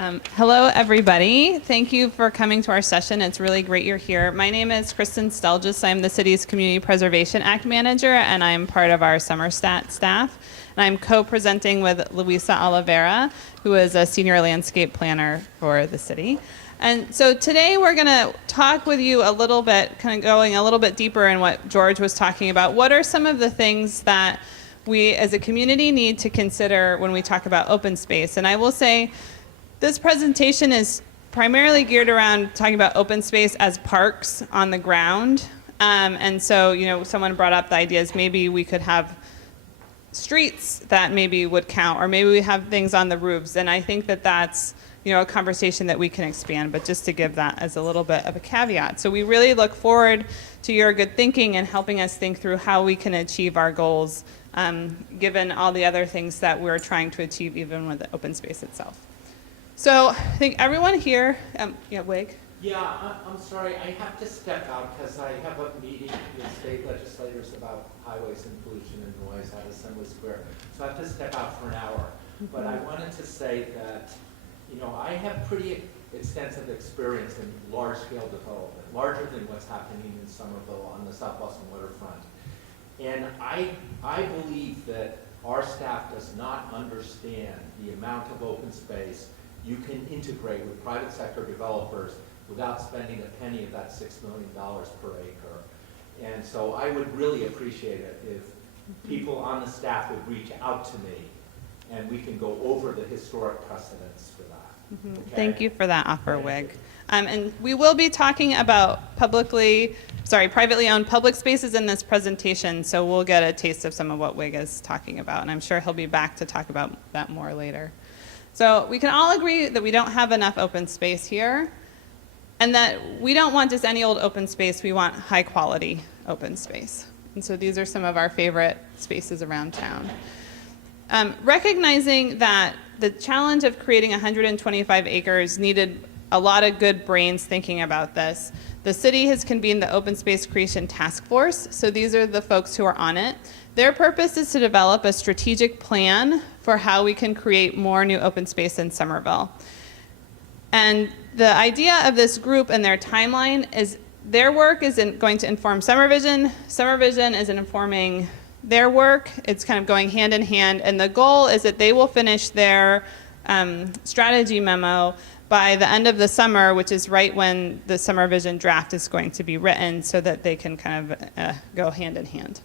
Hello, everybody. Thank you for coming to our session. It's really great you're here. My name is Kristen Stelgis. I'm the city's Community Preservation Act Manager, and I'm part of our Somerstat staff. And I'm co-presenting with Luisa Oliveira, who is a senior landscape planner for the city. And so today we're going to talk with you a little bit, kind of going a little bit deeper in what George was talking about. What are some of the things that we as a community need to consider when we talk about open space? And I will say, this presentation is primarily geared around talking about open space as parks on the ground. And so, someone brought up the ideas, maybe we could have streets that maybe would count, or maybe we have things on the roofs. And I think that that's, a conversation that we can expand, but just to give that as a little bit of a caveat. So we really look forward to your good thinking and helping us think through how we can achieve our goals, given all the other things that we're trying to achieve, even with the open space itself. So I think everyone here, Wig? Yeah, I'm sorry, I have to step out because I have a meeting with state legislators about highways and pollution and noise at Assembly Square. So I have to step out for an hour. But I wanted to say that, I have pretty extensive experience in large-scale development, larger than what's happening in Somerville on the South Boston waterfront. And I believe that our staff does not understand the amount of open space you can integrate with private sector developers without spending a penny of that $6 million per acre. And so I would really appreciate it if people on the staff would reach out to me and we can go over the historic precedents for that. Mm-hmm. Okay? Thank you for that offer, Wig. And we will be talking about privately owned public spaces in this presentation, so we'll get a taste of some of what Wig is talking about, and I'm sure he'll be back to talk about that more later. So we can all agree that we don't have enough open space here, and that we don't want just any old open space, we want high quality open space. And so these are some of our favorite spaces around town. Recognizing that the challenge of creating 125 acres needed a lot of good brains thinking about this, the city has convened the Open Space Creation Task Force. So these are the folks who are on it. Their purpose is to develop a strategic plan for how we can create more new open space in Somerville. And the idea of this group and their timeline is their work is going to inform SomerVision. SomerVision is informing their work. It's kind of going hand in hand. And the goal is that they will finish their strategy memo by the end of the summer, which is right when the SomerVision draft is going to be written, so that they can kind of go hand in hand.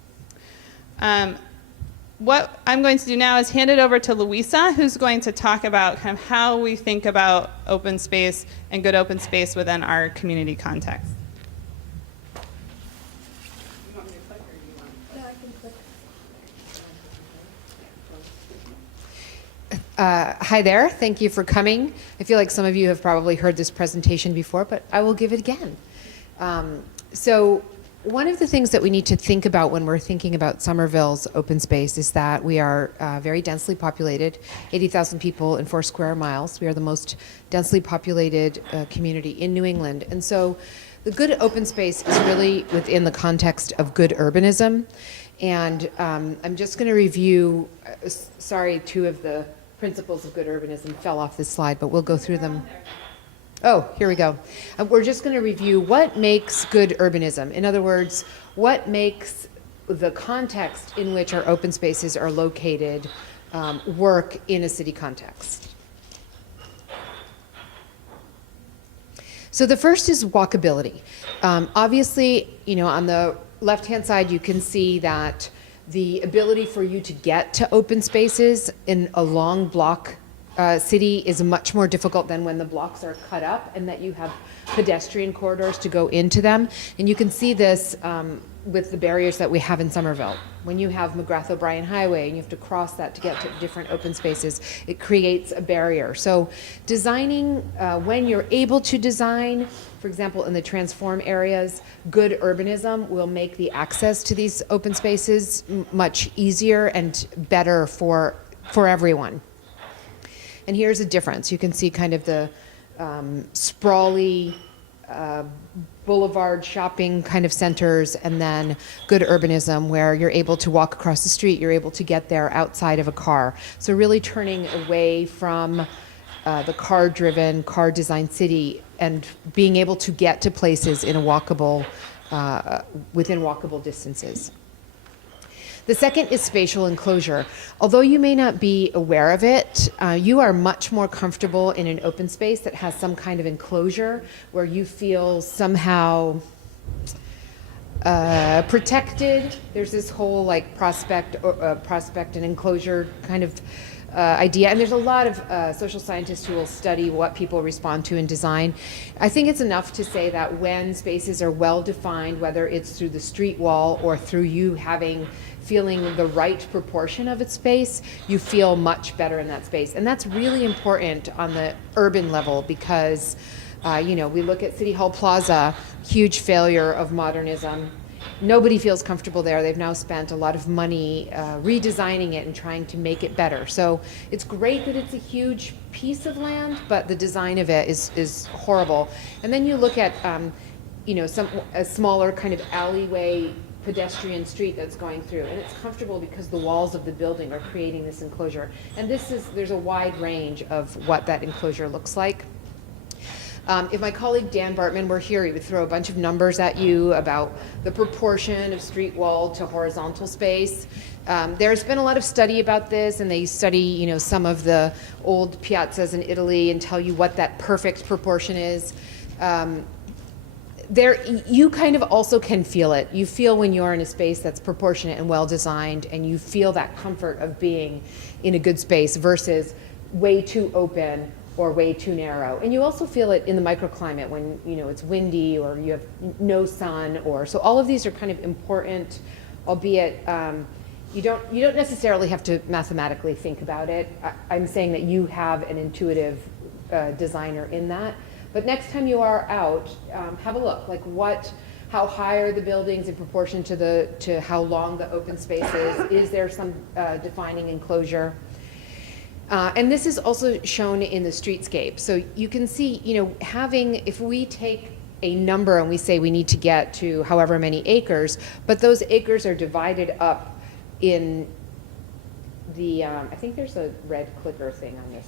What I'm going to do now is hand it over to Luisa, who's going to talk about kind of how we think about open space and good open space within our community context. You want me to click, or do you want to click? No, I can click. Hi there. Thank you for coming. I feel like some of you have probably heard this presentation before, but I will give it again. So one of the things that we need to think about when we're thinking about Somerville's open space is that we are very densely populated, 80,000 people in 4 square miles. We are the most densely populated community in New England. And so the good open space is really within the context of good urbanism. And I'm just going to review, sorry, 2 of the principles of good urbanism fell off this slide, but we'll go through them. Oh, here we go. We're just going to review what makes good urbanism. In other words, what makes the context in which our open spaces are located work in a city context. So the first is walkability. Obviously, on the left-hand side, you can see that the ability for you to get to open spaces in a long block city is much more difficult than when the blocks are cut up and that you have pedestrian corridors to go into them. And you can see this with the barriers that we have in Somerville. When you have McGrath-O'Brien Highway and you have to cross that to get to different open spaces, it creates a barrier. So designing, when you're able to design, for example, in the transform areas, good urbanism will make the access to these open spaces much easier and better for everyone. And here's a difference. You can see kind of the sprawly boulevard shopping kind of centers, and then good urbanism where you're able to walk across the street, you're able to get there outside of a car. So really turning away from the car-driven, car-designed city and being able to get to places in a walkable, within walkable distances. The second is spatial enclosure. Although you may not be aware of it, you are much more comfortable in an open space that has some kind of enclosure where you feel somehow protected. There's this whole like prospect and enclosure kind of idea, and there's a lot of social scientists who will study what people respond to in design. I think it's enough to say that when spaces are well defined, whether it's through the street wall or through you feeling the right proportion of its space, you feel much better in that space. And that's really important on the urban level because, we look at City Hall Plaza, huge failure of modernism. Nobody feels comfortable there. They've now spent a lot of money redesigning it and trying to make it better. So it's great that it's a huge piece of land, but the design of it is horrible. And then you look at, a smaller kind of alleyway pedestrian street that's going through, and it's comfortable because the walls of the building are creating this enclosure. And there's a wide range of what that enclosure looks like. If my colleague Dan Bartman were here, he would throw a bunch of numbers at you about the proportion of street wall to horizontal space. There's been a lot of study about this, and they study, some of the old piazzas in Italy and tell you what that perfect proportion is. You kind of also can feel it. You feel when you're in a space that's proportionate and well designed, and you feel that comfort of being in a good space versus way too open or way too narrow. And you also feel it in the microclimate when it's windy or you have no sun, so all of these are kind of important, albeit you don't necessarily have to mathematically think about it. I'm saying that you have an intuitive designer in that. But next time you are out, have a look. Like how high are the buildings in proportion to how long the open space is? Is there some defining enclosure? And this is also shown in the streetscape. So you can see, if we take a number and we say we need to get to however many acres, but those acres are divided up in the, I think there's a red clicker thing on this.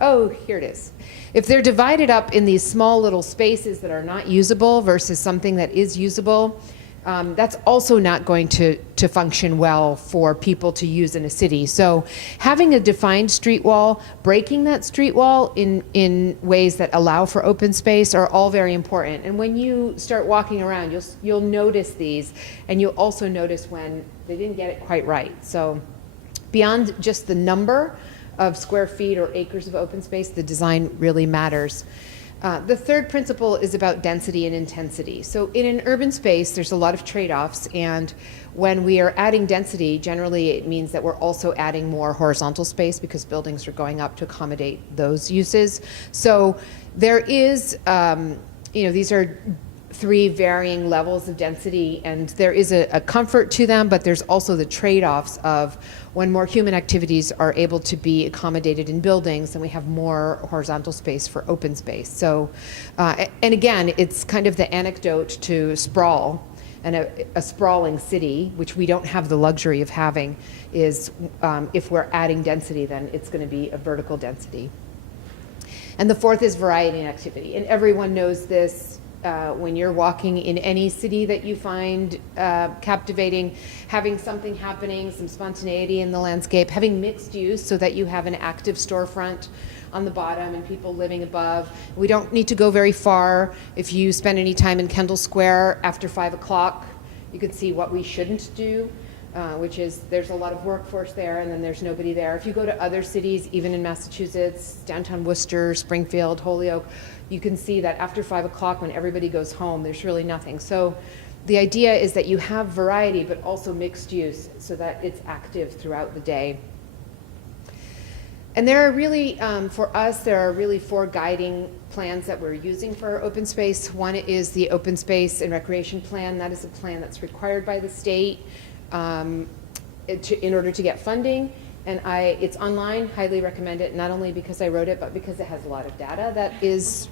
Oh, here it is. If they're divided up in these small little spaces that are not usable versus something that is usable, that's also not going to function well for people to use in a city. So having a defined street wall, breaking that street wall in ways that allow for open space are all very important. And when you start walking around, you'll notice these, and you'll also notice when they didn't get it quite right. So beyond just the number of square feet or acres of open space, the design really matters. The third principle is about density and intensity. So in an urban space, there's a lot of trade-offs, and when we are adding density, generally it means that we're also adding more horizontal space because buildings are going up to accommodate those uses. So there is, these are three varying levels of density, and there is a comfort to them, but there's also the trade-offs of when more human activities are able to be accommodated in buildings, and we have more horizontal space for open space. So, and again, it's kind of the anecdote to sprawl, and a sprawling city, which we don't have the luxury of having, is if we're adding density, then it's going to be a vertical density. And the fourth is variety and activity, and everyone knows this. When you're walking in any city that you find captivating, having something happening, some spontaneity in the landscape, having mixed use so that you have an active storefront on the bottom and people living above. We don't need to go very far. If you spend any time in Kendall Square after 5 o'clock, you can see what we shouldn't do, which is there's a lot of workforce there and then there's nobody there. If you go to other cities, even in Massachusetts, downtown Worcester, Springfield, Holyoke, you can see that after 5 o'clock when everybody goes home, there's really nothing. So the idea is that you have variety, but also mixed use so that it's active throughout the day. And there are really, for us, there are really 4 guiding plans that we're using for our open space. One is the Open Space and Recreation Plan. That is a plan that's required by the state in order to get funding. And it's online, highly recommend it, not only because I wrote it, but because it has a lot of data that is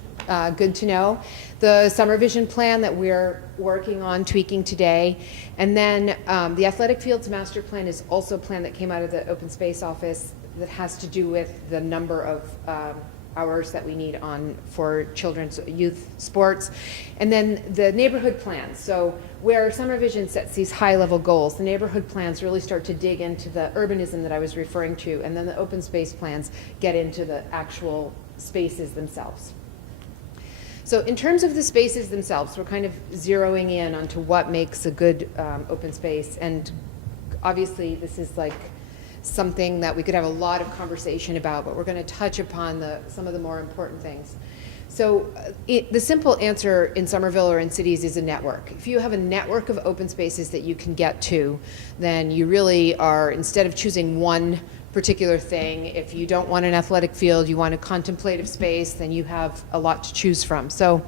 good to know. The SomerVision plan that we're working on tweaking today. And then the Athletic Fields Master Plan is also a plan that came out of the Open Space Office that has to do with the number of hours that we need for children's youth sports. And then the neighborhood plans. So where SomerVision sets these high-level goals, the neighborhood plans really start to dig into the urbanism that I was referring to, and then the open space plans get into the actual spaces themselves. So in terms of the spaces themselves, we're kind of zeroing in onto what makes a good open space. And obviously this is like something that we could have a lot of conversation about, but we're going to touch upon some of the more important things. So the simple answer in Somerville or in cities is a network. If you have a network of open spaces that you can get to, then you really are, instead of choosing one particular thing, if you don't want an athletic field, you want a contemplative space, then you have a lot to choose from. So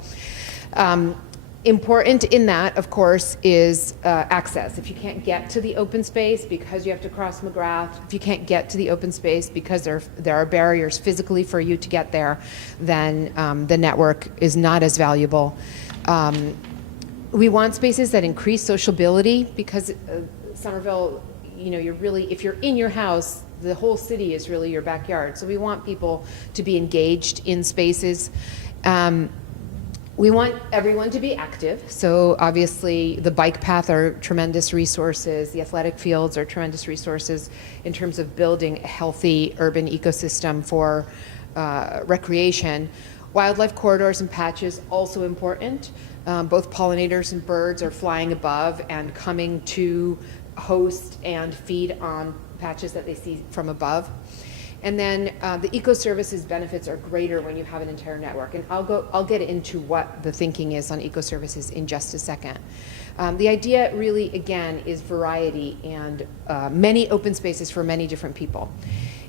important in that, of course, is access. If you can't get to the open space because you have to cross McGrath, if you can't get to the open space because there are barriers physically for you to get there, then the network is not as valuable. We want spaces that increase sociability because Somerville, if you're in your house, the whole city is really your backyard. So we want people to be engaged in spaces. We want everyone to be active. So obviously the bike path are tremendous resources. The athletic fields are tremendous resources in terms of building a healthy urban ecosystem for recreation. Wildlife corridors and patches, also important. Both pollinators and birds are flying above and coming to host and feed on patches that they see from above. And then the eco-services benefits are greater when you have an entire network. And I'll get into what the thinking is on eco-services in just a second. The idea really, again, is variety and many open spaces for many different people.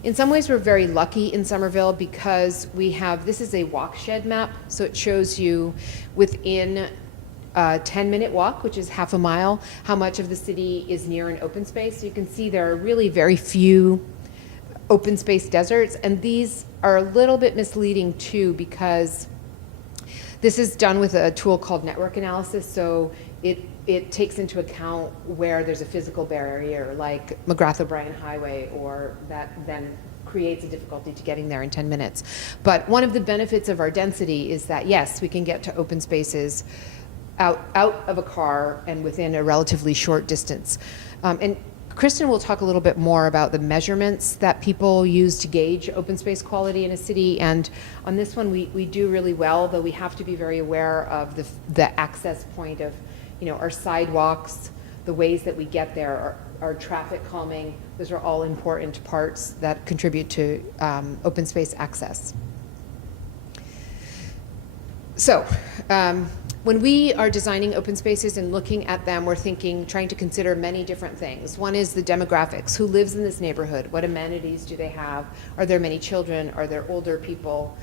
In some ways, we're very lucky in Somerville because this is a Walkshed map. So it shows you within a 10-minute walk, which is half a mile, how much of the city is near an open space. So you can see there are really very few open space deserts, and these are a little bit misleading too because this is done with a tool called network analysis. So it takes into account where there's a physical barrier like McGrath O'Brien Highway, or that then creates a difficulty to getting there in 10 minutes. But one of the benefits of our density is that yes, we can get to open spaces out of a car and within a relatively short distance. And Kristen will talk a little bit more about the measurements that people use to gauge open space quality in a city. And on this one, we do really well, though we have to be very aware of the access point of, our sidewalks, the ways that we get there, our traffic calming. Those are all important parts that contribute to open space access. So, when we are designing open spaces and looking at them, we're trying to consider many different things. One is the demographics. Who lives in this neighborhood? What amenities do they have? Are there many children? Are there older people?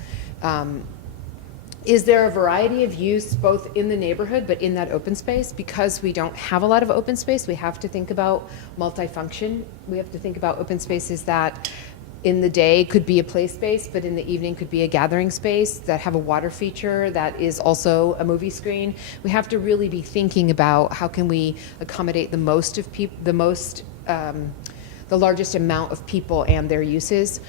Is there a variety of use both in the neighborhood but in that open space? Because we don't have a lot of open space, we have to think about multifunction. We have to think about open spaces that in the day could be a play space, but in the evening could be a gathering space, that have a water feature, that is also a movie screen. We have to really be thinking about how can we accommodate the most of people, the largest amount of people and their uses.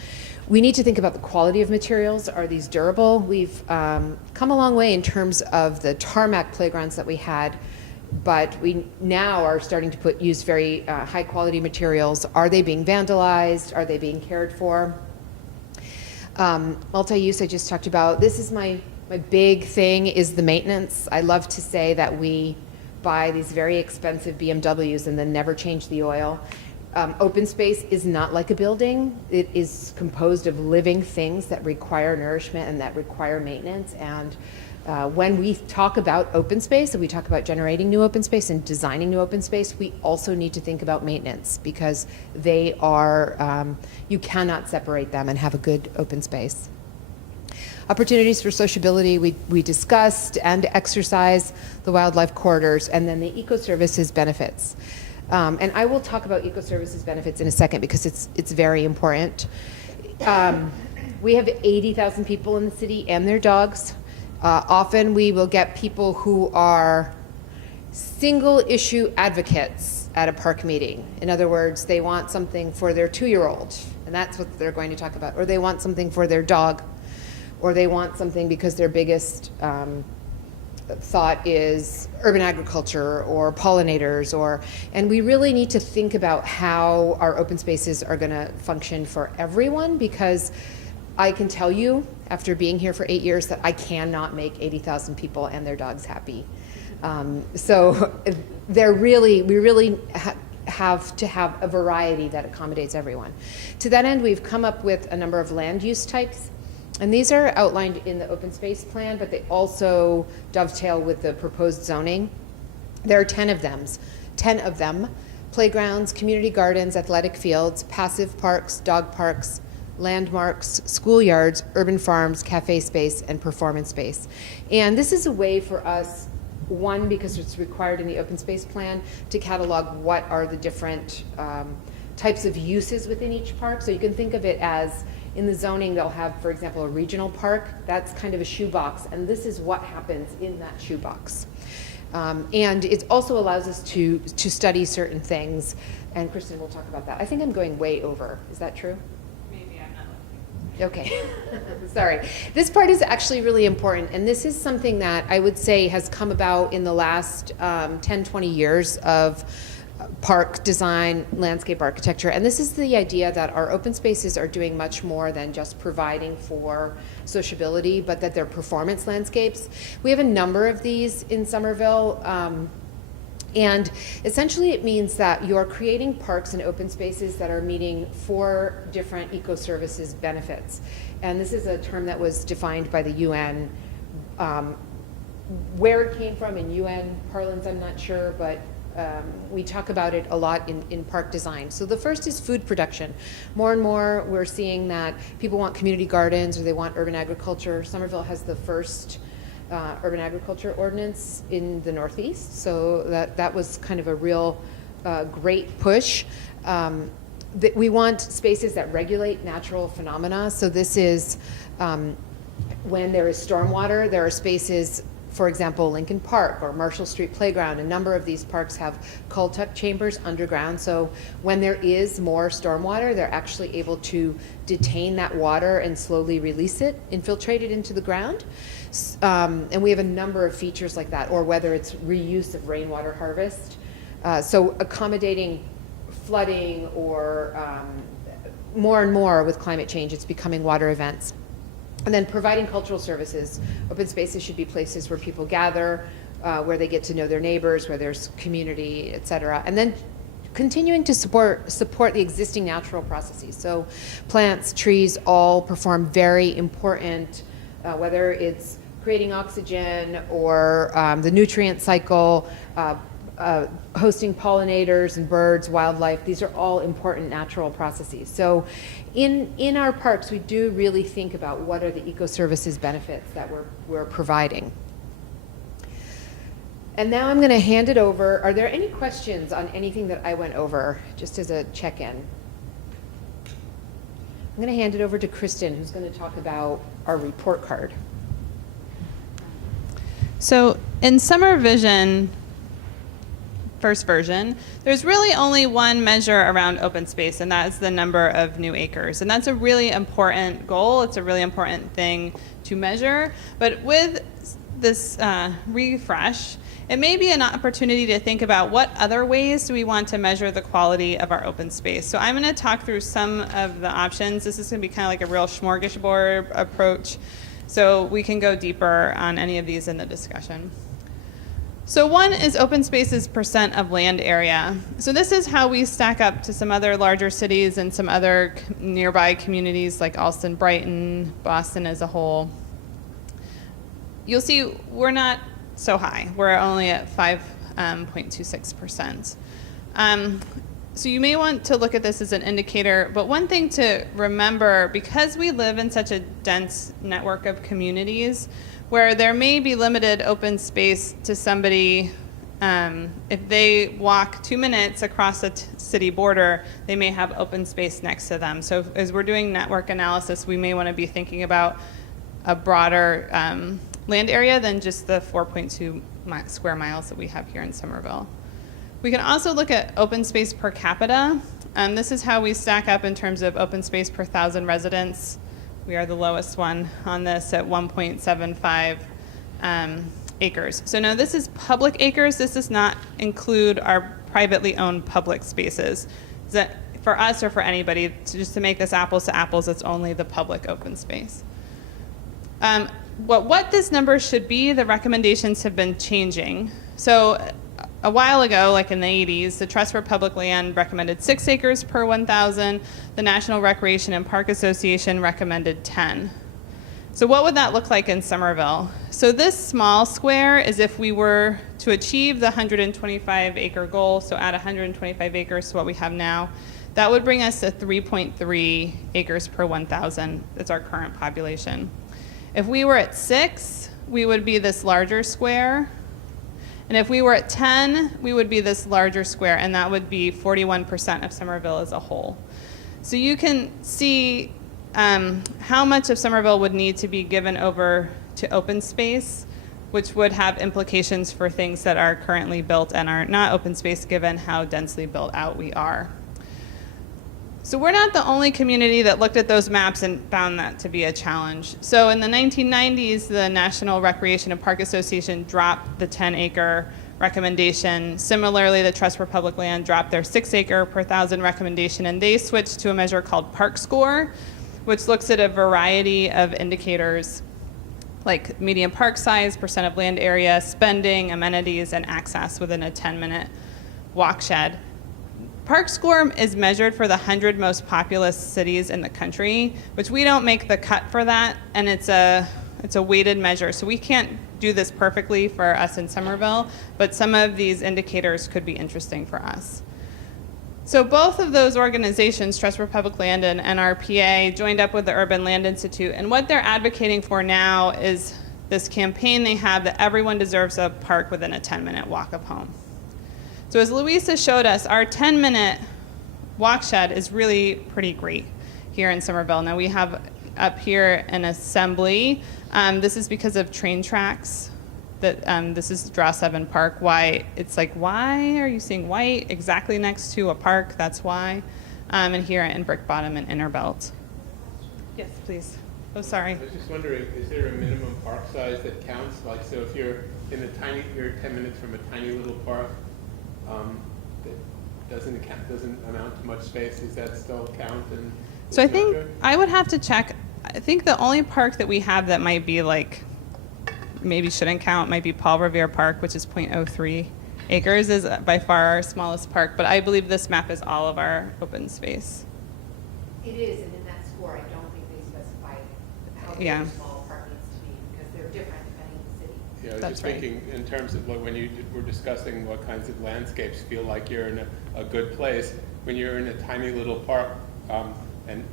We need to think about the quality of materials. Are these durable? We've come a long way in terms of the tarmac playgrounds that we had, but we now are starting to use very high quality materials. Are they being vandalized? Are they being cared for? Multi-use I just talked about. This is my big thing, is the maintenance. I love to say that we buy these very expensive BMWs and then never change the oil. Open space is not like a building. It is composed of living things that require nourishment and that require maintenance. And when we talk about open space and we talk about generating new open space and designing new open space, we also need to think about maintenance, because they are, you cannot separate them and have a good open space. Opportunities for sociability, we discussed, and exercise, the wildlife corridors, and then the eco-services benefits. And I will talk about eco-services benefits in a second because it's very important. We have 80,000 people in the city and their dogs. Often we will get people who are single issue advocates at a park meeting. In other words, they want something for their 2-year-old, and and that's what they're going to talk about. Or they want something for their dog, or they want something because their biggest thought is urban agriculture or pollinators, and we really need to think about how our open spaces are going to function for everyone, because I can tell you after being here for 8 years that I cannot make 80,000 people and their dogs happy. So we really have to have a variety that accommodates everyone. To that end, we've come up with a number of land use types. And these are outlined in the open space plan, but they also dovetail with the proposed zoning. There are 10 of them: playgrounds, community gardens, athletic fields, passive parks, dog parks, landmarks, schoolyards, urban farms, cafe space, and performance space. And this is a way for us, one, because it's required in the open space plan, to catalog what are the different types of uses within each park. So you can think of it as, in the zoning, they'll have, for example, a regional park. That's kind of a shoebox, and this is what happens in that shoebox. And it also allows us to study certain things, and Kristen will talk about that. I think I'm going way over. Is that true? Maybe I'm not looking. Okay, sorry. This part is actually really important, and this is something that I would say has come about in the last 10, 20 years of park design, landscape architecture, and this is the idea that our open spaces are doing much more than just providing for sociability, but that they're performance landscapes. We have a number of these in Somerville, and essentially it means that you're creating parks and open spaces that are meeting 4 different eco-services benefits. And this is a term that was defined by the UN. Where it came from in UN parlance, I'm not sure, but we talk about it a lot in park design. So the first is food production. More and more we're seeing that people want community gardens, or they want urban agriculture. Somerville has the first urban agriculture ordinance in the Northeast, so that was kind of a real great push. That we want spaces that regulate natural phenomena. So this is when there is stormwater, there are spaces, for example, Lincoln Park or Marshall Street Playground. A number of these parks have Cultuck chambers underground, so when there is more stormwater, they're actually able to detain that water and slowly release it, infiltrate it into the ground. And we have a number of features like that, or whether it's reuse of rainwater harvest. So accommodating flooding, or more and more with climate change, it's becoming water events. And then providing cultural services. Open spaces should be places where people gather, where they get to know their neighbors, where there's community, et cetera. And then continuing to support the existing natural processes. So plants, trees all perform very important, whether it's creating oxygen or the nutrient cycle, hosting pollinators and birds, wildlife. These are all important natural processes. So in our parks, we do really think about what are the eco-services benefits that we're providing. And now I'm going to hand it over. Are there any questions on anything that I went over, just as a check-in? I'm going to hand it over to Kristen, who's going to talk about our report card. So in SomerVision, first version, there's really only one measure around open space, and that is the number of new acres. And that's a really important goal. It's a really important thing to measure. But with this refresh, it may be an opportunity to think about what other ways do we want to measure the quality of our open space. So I'm going to talk through some of the options. This is going to be kind of like a real smorgasbord approach, so we can go deeper on any of these in the discussion. So one is open spaces % of land area. So this is how we stack up to some other larger cities and some other nearby communities like Allston, Brighton, Boston as a whole. You'll see we're not so high. We're only at 5.26%. So you may want to look at this as an indicator, but one thing to remember, because we live in such a dense network of communities, where there may be limited open space to somebody, if they walk 2 minutes across a city border, they may have open space next to them. So as we're doing network analysis, we may want to be thinking about a broader land area than just the 4.2 square miles that we have here in Somerville. We can also look at open space per capita. This is how we stack up in terms of open space per 1,000 residents. We are the lowest one on this at 1.75 acres. So now this is public acres. This does not include our privately owned public spaces. Is that for us or for anybody, just to make this apples to apples, it's only the public open space. What this number should be, the recommendations have been changing. So a while ago, like in the 80s, the Trust for Public Land recommended 6 acres per 1,000. The National Recreation and Park Association recommended 10. So what would that look like in Somerville? So this small square is if we were to achieve the 125 acre goal, so add 125 acres to what we have now, that would bring us to 3.3 acres per 1,000. That's our current population. If we were at 6, we would be this larger square. And if we were at 10, we would be this larger square, and that would be 41% of Somerville as a whole. So you can see how much of Somerville would need to be given over to open space, which would have implications for things that are currently built and are not open space given how densely built out we are. So we're not the only community that looked at those maps and found that to be a challenge. So in the 1990s, the National Recreation and Park Association dropped the 10-acre recommendation. Similarly, the Trust for Public Land dropped their 6-acre per 1,000 recommendation, and they switched to a measure called Park Score, which looks at a variety of indicators like median park size, percent of land area, spending, amenities, and access within a 10-minute walkshed. Park Score is measured for the 100 most populous cities in the country, which we don't make the cut for that, and it's a weighted measure. So we can't do this perfectly for us in Somerville, but some of these indicators could be interesting for us. So both of those organizations, Trust for Public Land and NRPA, joined up with the Urban Land Institute, and what they're advocating for now is this campaign they have that everyone deserves a park within a 10-minute walk of home. So as Louisa showed us, our 10-minute walkshed is really pretty great here in Somerville. Now we have up here an assembly. This is because of train tracks. This is Draw 7 Park. Why it's like, why are you seeing white exactly next to a park? That's why. And here in Brick Bottom and Innerbelt. Yes, please. Oh, sorry. I was just wondering, is there a minimum park size that counts? Like, so if you're in you're 10 minutes from a tiny little park, that doesn't amount to much space, does that still count? So I think I would have to check. I think the only park that we have that might be like, maybe shouldn't count, might be Paul Revere Park, which is 0.03 acres, is by far our smallest park, but I believe this map is all of our open space. It is, and in that score, I don't think they specify how big Yeah. a small park needs to be, because they're different depending on the city. Yeah, I was That's just right. thinking in terms of when you were discussing what kinds of landscapes feel like you're in a good place, when you're in a tiny little park, and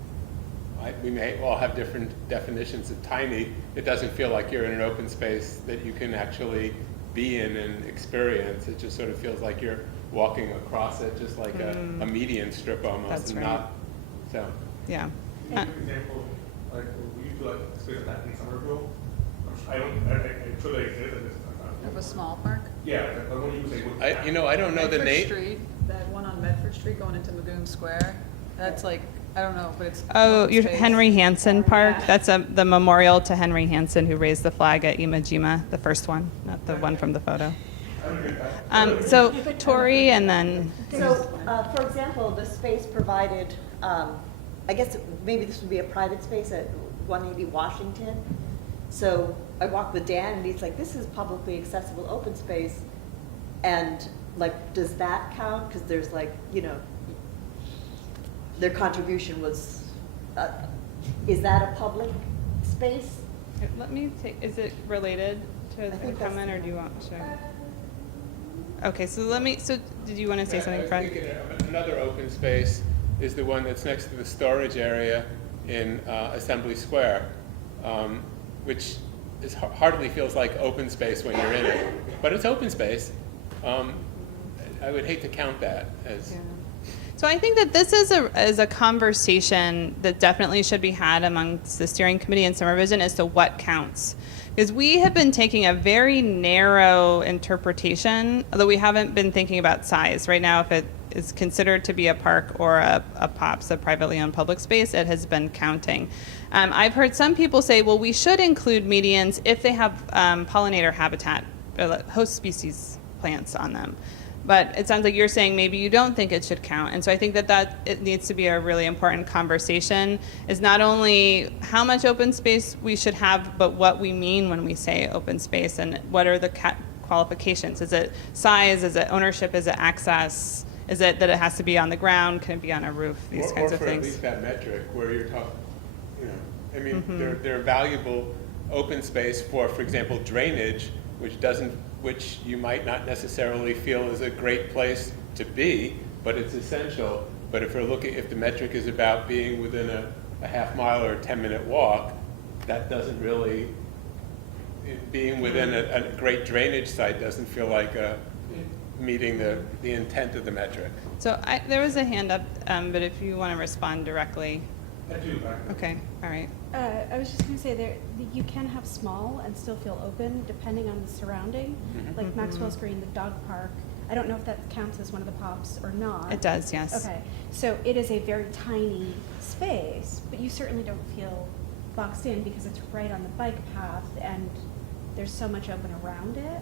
we may all have different definitions of tiny, it doesn't feel like you're in an open space that you can actually be in and experience. It just sort of feels like you're walking across it, just like a median strip almost. That's and right. not, so. Yeah. Can you give an example, like, we used to like space like that in Somerville? I'm sure they exist, I just, Of a small park? yeah, like when you say. I don't know the Medford name. Street, that one on Medford Street going into Magoon Square, that's like, I don't know, but it's. Oh, open your space. Henry Hansen Park. Yeah. That's the memorial to Henry Hansen, who raised the flag at Iwo, the first one, not the one from the photo. So Tori, and then So, for example, the space provided, I guess maybe this would be a private space at 180 Washington. So I walked with Dan and he's like, this is publicly accessible open space. And like, does that count? Because there's like, their contribution was, is that a public space? let me take. Is it related to the think that's- comment, or do you want? Should I? Okay, so let me. So did you want to say Yeah, something, I was Fred? thinking another open space is the one that's next to the storage area in Assembly Square, which hardly feels like open space when you're in it, but it's open space. I would hate to count that as. Yeah. So I think that this is a conversation that definitely should be had amongst the steering committee and SomerVision as to what counts. Because we have been taking a very narrow interpretation, although we haven't been thinking about size. Right now, if is considered to be a park or a POPS, a privately owned public space, it has been counting. I've heard some people say, well, we should include medians if they have pollinator habitat, host species plants on them. But it sounds like you're saying maybe you don't think it should count. And so I think that it needs to be a really important conversation, is not only how much open space we should have, but what we mean when we say open space, and what are the qualifications. Is it size? Is it ownership? Is it access? Is it that it has to be on the ground? Can it be on a roof? These kinds of Or for at things. least that metric where you're talking, I mean, they're valuable open space for example, drainage, which you might not necessarily feel is a great place to be, but it's essential. But if the metric is about being within a half mile or a 10-minute walk, that doesn't really, being within a great drainage site doesn't feel like meeting the intent of the metric. So there was a hand up, but if you want to respond directly. I do. Okay, all right. I was just going to say you can have small and still feel open depending on the surrounding, like Maxwell's Green, the dog park. I don't know if that counts as one of the POPs or not. It does, yes. Okay, so it is a very tiny space, but you certainly don't feel boxed in because it's right on the bike path and there's so much open around it.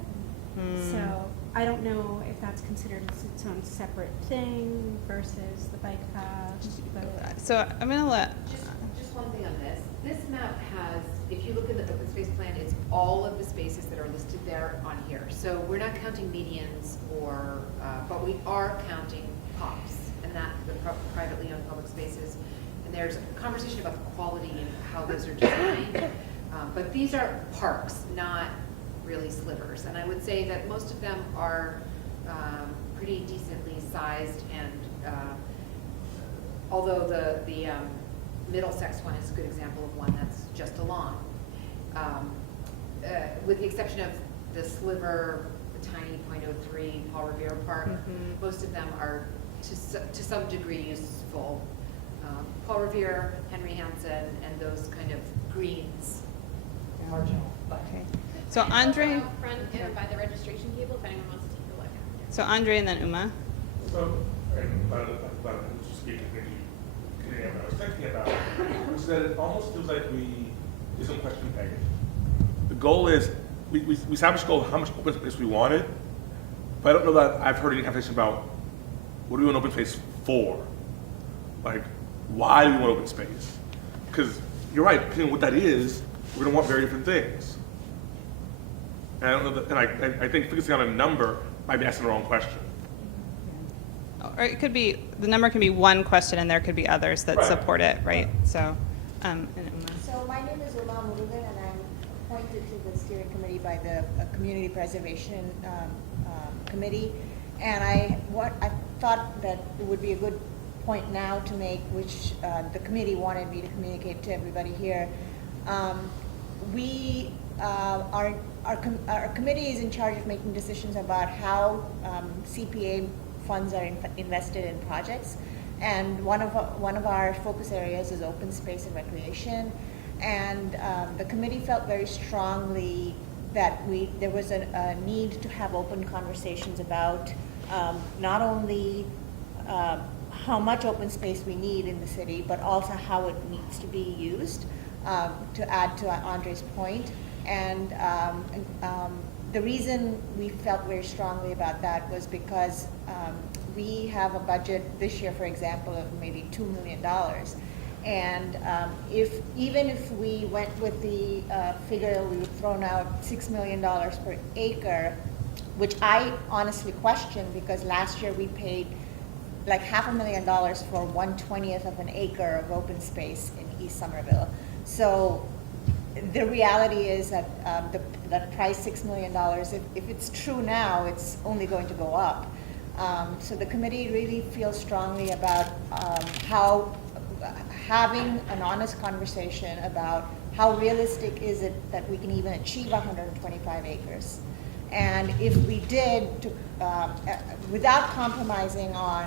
So I don't know if that's considered its own separate thing versus the bike path. But So I'm going to let... Just one thing on this. This map has, if you look at the open space plan, it's all of the spaces that are listed there on here. So we're not counting medians but we are counting POPs, and that the privately owned public spaces. And there's a conversation about the quality and how those are designed. But these are parks, not really slivers. And I would say that most of them are pretty decently sized, and although the Middlesex one is a good example of one that's just a lawn. With the exception of the sliver, the tiny .03 Paul Revere Park, most of them are to some degree useful. Paul Revere, Henry Hansen, and those kind of greens, marginal. But Okay. So Andre... Out front and by the registration table, if anyone wants to take a look at it. So Andre and then Uma. So, but just speaking, maybe what I was thinking about was that it almost feels like we do some question pegging. The goal is, we established a goal of how much open space we wanted, but I don't know that I've heard any conversation about what do we want open space for? Like, why do we want open space? Because you're right, depending on what that is, we're going to want very different things. And I don't know that, and I think focusing on a number might be asking the wrong question. Or it could be, the number can be one question and there could be others that Right. support it, right? So, and Uma. So my name is Uma Murugan, and I'm appointed to the steering committee by the Community Preservation Committee. And I thought that it would be a good point now to make, which the committee wanted me to communicate to everybody here. Our committee is in charge of making decisions about how CPA funds are invested in projects, and one of our focus areas is open space and recreation. And the committee felt very strongly that there was a need to have open conversations about not only how much open space we need in the city, but also how it needs to be used. To add to Andre's point, and the reason we felt very strongly about that was because we have a budget this year, for example, of maybe $2 million. And even if we went with the figure we've thrown out, $6 million per acre, which I honestly question, because last year we paid like $500,000 for 1/20th of an acre of open space in East Somerville. So the reality is that that price, $6 million, if it's true now, it's only going to go up. So the committee really feels strongly about how having an honest conversation about how realistic is it that we can even achieve 125 acres. And if we did, without compromising on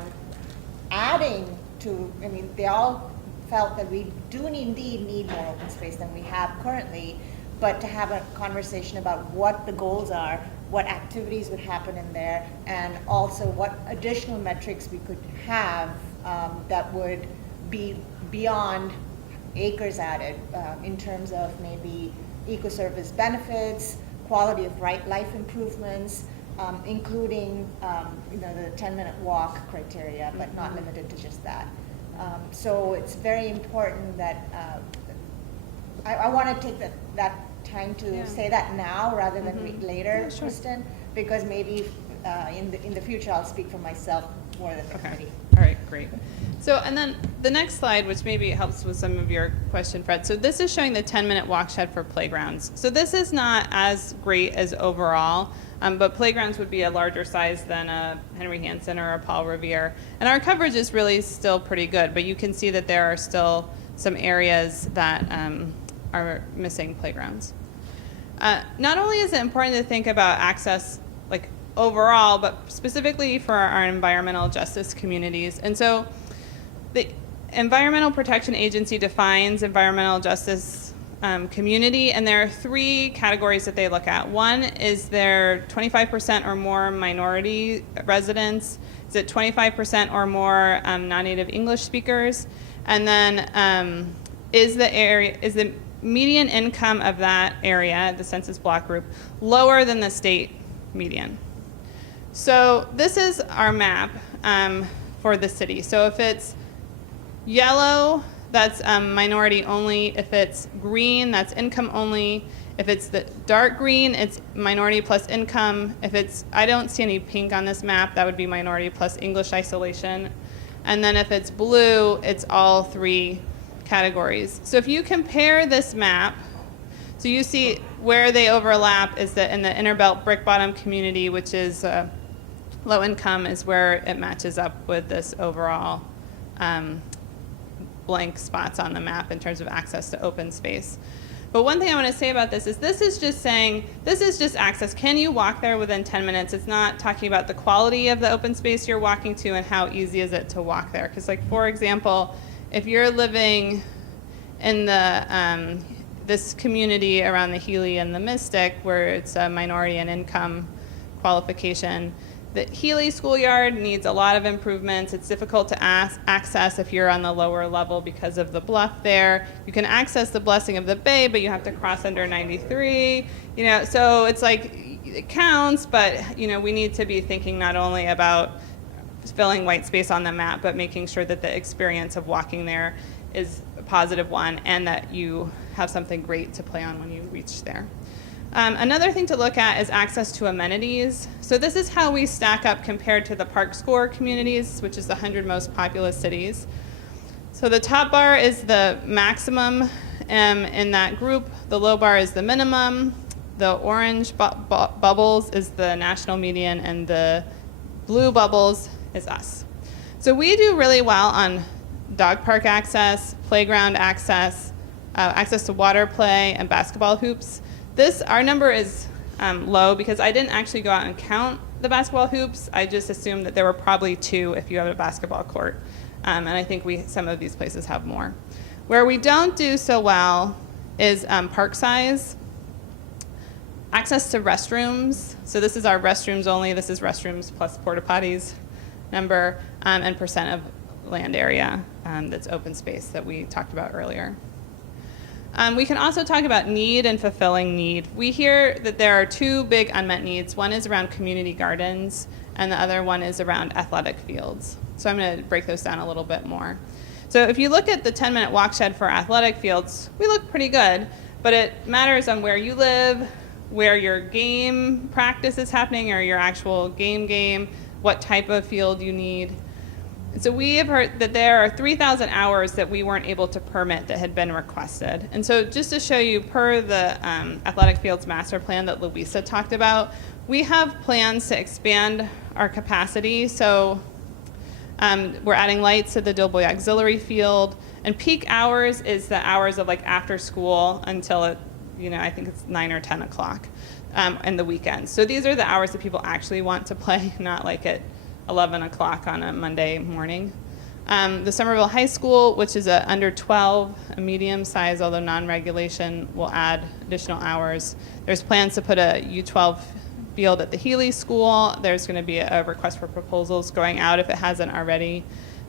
adding to, I mean, they all felt that we do indeed need more open space than we have currently, but to have a conversation about what the goals are, what activities would happen in there, and also what additional metrics we could have that would be beyond acres added in terms of maybe eco-service benefits, quality of life improvements, including the 10-minute walk criteria, but not limited to just that. So it's very important that I want to take that time to say that now rather than wait later, Kristen, because maybe in the future I'll speak for myself more than the committee. All right, great. So, and then the next slide, which maybe helps with some of your question, Fred. So this is showing the 10-minute Walkshed for playgrounds. So this is not as great as overall, but playgrounds would be a larger size than a Henry Hansen or a Paul Revere. And our coverage is really still pretty good, but you can see that there are still some areas that are missing playgrounds. Not only is it important to think about access like overall, but specifically for our environmental justice communities. And so the Environmental Protection Agency defines environmental justice community, and there are 3 categories that they look at. One is their 25% or more minority residents. Is it 25% or more non-native English speakers? And then is the median income of that area, the census block group, lower than the state median? So this is our map for the city. So if it's yellow, that's minority only. If it's green, that's income only. If it's the dark green, it's minority plus income. If it's, I don't see any pink on this map, that would be minority plus English isolation. And then if it's blue, it's all 3 categories. So if you compare this map, so you see where they overlap is that in the inner belt brick bottom community, which is low income, is where it matches up with this overall blank spots on the map in terms of access to open space. But one thing I want to say about this is just saying, this is just access. Can you walk there within 10 minutes? It's not talking about the quality of the open space you're walking to and how easy is it to walk there. Because like, for example, if you're living in the this community around the Healy and the Mystic, where it's a minority and income qualification, the Healy schoolyard needs a lot of improvements. It's difficult to access if you're on the lower level because of the bluff there. You can access the Blessing of the Bay, but you have to cross under 93. So it's like, it counts, but we need to be thinking not only about filling white space on the map, but making sure that the experience of walking there is a positive one and that you have something great to play on when you reach there. Another thing to look at is access to amenities. So this is how we stack up compared to the park score communities, which is the 100 most populous cities. So the top bar is the maximum in that group. The low bar is the minimum. The orange bubbles is the national median, and the blue bubbles is us. So we do really well on dog park access, playground access, access to water play, and basketball hoops. Our number is low because I didn't actually go out and count the basketball hoops. I just assumed that there were probably 2 if you have a basketball court. And I think some of these places have more. Where we don't do so well is park size. Access to restrooms. So this is our restrooms only. This is restrooms plus porta potties number, and percent of land area that's open space that we talked about earlier. We can also talk about need and fulfilling need. We hear that there are 2 big unmet needs. One is around community gardens, and the other one is around athletic fields. So I'm going to break those down a little bit more. So if you look at the 10-minute Walkshed for athletic fields, we look pretty good, but it matters on where you live, where your game practice is happening, or your actual game, what type of field you need. So we have heard that there are 3,000 hours that we weren't able to permit that had been requested. And so just to show you, per the athletic fields master plan that Louisa talked about, we have plans to expand our capacity. So we're adding lights to the Doughboy Auxiliary Field, and peak hours is the hours of like after school until I think it's 9 or 10 o'clock in the weekends. So these are the hours that people actually want to play, not like at 11 o'clock on a Monday morning. The Somerville High School, which is a under 12, a medium size, although non-regulation, will add additional hours. There's plans to put a U12 field at the Healy School. There's going to be a request for proposals going out, if it hasn't already,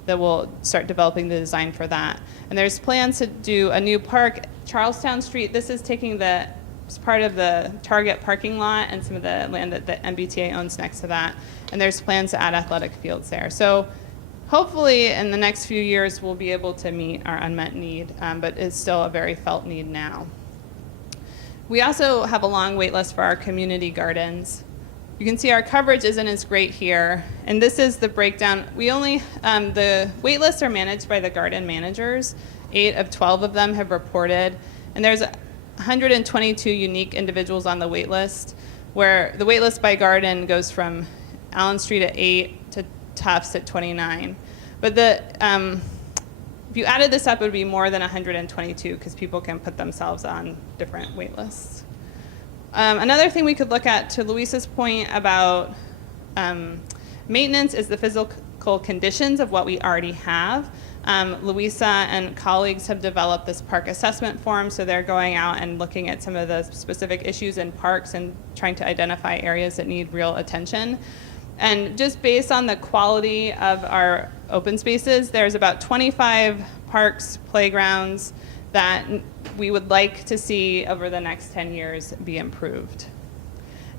that we'll start developing the design for that. And there's plans to do a new park, Charlestown Street. This is taking it's part of the Target parking lot and some of the land that the MBTA owns next to that. And there's plans to add athletic fields there. So hopefully in the next few years we'll be able to meet our unmet need, but it's still a very felt need now. We also have a long wait list for our community gardens. You can see our coverage isn't as great here, and this is the breakdown. The wait lists are managed by the garden managers. 8 of 12 of them have reported, and there's 122 unique individuals on the wait list, where the wait list by garden goes from Allen Street at 8 to Tufts at 29. But if you added this up, it would be more than 122 because people can put themselves on different wait lists. Another thing we could look at, to Luisa's point about maintenance, is the physical conditions of what we already have. Luisa and colleagues have developed this park assessment form, so they're going out and looking at some of the specific issues in parks and trying to identify areas that need real attention. And just based on the quality of our open spaces, there's about 25 parks, playgrounds that we would like to see over the next 10 years be improved.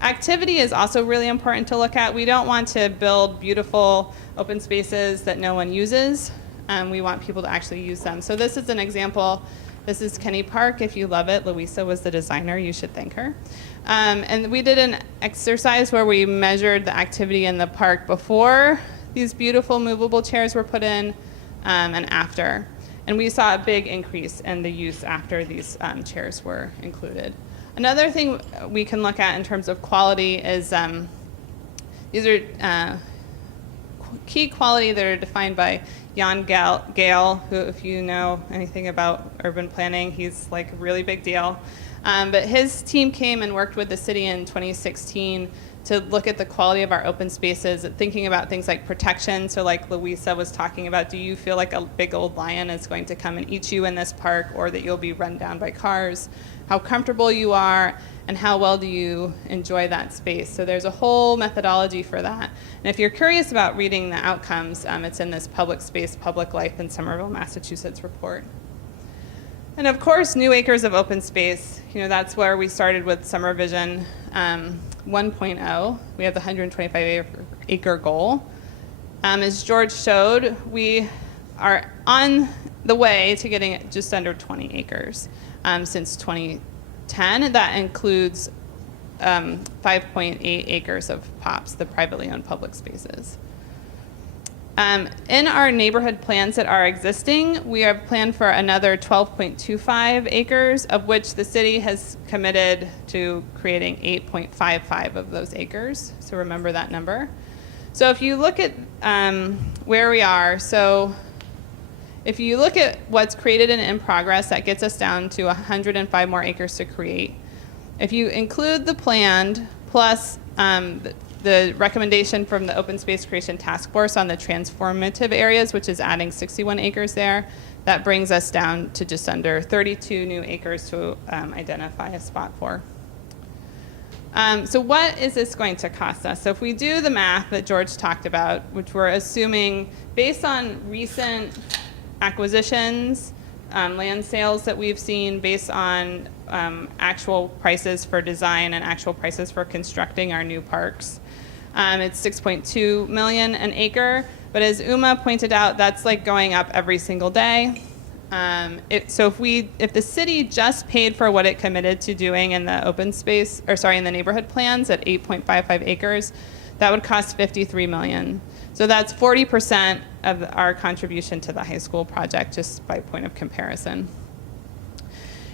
Activity is also really important to look at. We don't want to build beautiful open spaces that no one uses. We want people to actually use them. So this is an example. This is Kenny Park. If you love it, Luisa was the designer. You should thank her. And we did an exercise where we measured the activity in the park before these beautiful movable chairs were put in and after. And we saw a big increase in the use after these chairs were included. Another thing we can look at in terms of quality is these are key quality that are defined by Jan Gale, who, if you know anything about urban planning, he's like a really big deal. But his team came and worked with the city in 2016 to look at the quality of our open spaces, thinking about things like protection. So like Luisa was talking about, do you feel like a big old lion is going to come and eat you in this park, or that you'll be run down by cars? How comfortable you are, and how well do you enjoy that space? So there's a whole methodology for that. And if you're curious about reading the outcomes, it's in this Public Space, Public Life in Somerville, Massachusetts report. And of course, new acres of open space. That's where we started with SomerVision 1.0. We have the 125 acre goal. As George showed, we are on the way to getting just under 20 acres since 2010. That includes 5.8 acres of POPs, the privately owned public spaces. In our neighborhood plans that are existing, we have planned for another 12.25 acres, of which the city has committed to creating 8.55 of those acres. So remember that number. So if you look at where we are, so if you look at what's created and in progress, that gets us down to 105 more acres to create. If you include the planned plus the recommendation from the Open Space Creation Task Force on the transformative areas, which is adding 61 acres there, that brings us down to just under 32 new acres to identify a spot for. So what is this going to cost us? So if we do the math that George talked about, which we're assuming based on recent acquisitions, land sales that we've seen, based on actual prices for design and actual prices for constructing our new parks, it's $6.2 million an acre. But as Uma pointed out, that's like going up every single day. So if the city just paid for what it committed to doing in the in the neighborhood plans at 8.55 acres, that would cost $53 million. So that's 40% of our contribution to the high school project, just by point of comparison.